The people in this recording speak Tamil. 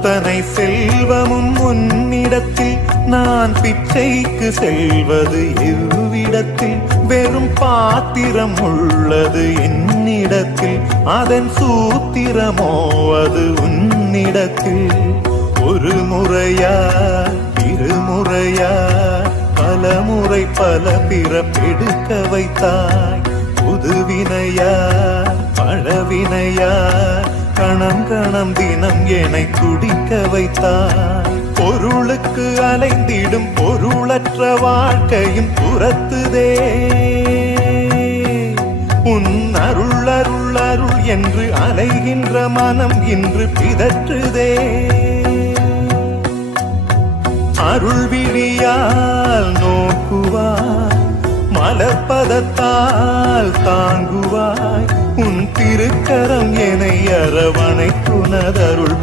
அத்தனை செல்வமும் உன்னிடத்தில் நான் பிச்சைக்கு செல்வது எவ்விடத்தில் வெறும் பாத்திரம் உள்ளது என்னிடத்தில் அதன் சூத்திரமோ அது உன்னிடத்தில் ஒரு முறையா இருமுறையா பல முறை பல பிறப்பெடுக்க வைத்தாய் புதுவினையா பழவினையா கணம் கணம் தினம் என்னை துடிக்க வைத்தாய் பொருளுக்கு அலைந்திடும் பொருளற்ற வாழ்க்கையும் புறத்துதே உன் அருள் அருள் அருள் என்று அலைகின்ற மனம் இன்று பிதற்றுதே அருள் விழியால் நோக்குவாய் மலர்பதத்தால் தாங்குவாய் உன் திருக்கரம் என்னை அரவணைத்துனதருள்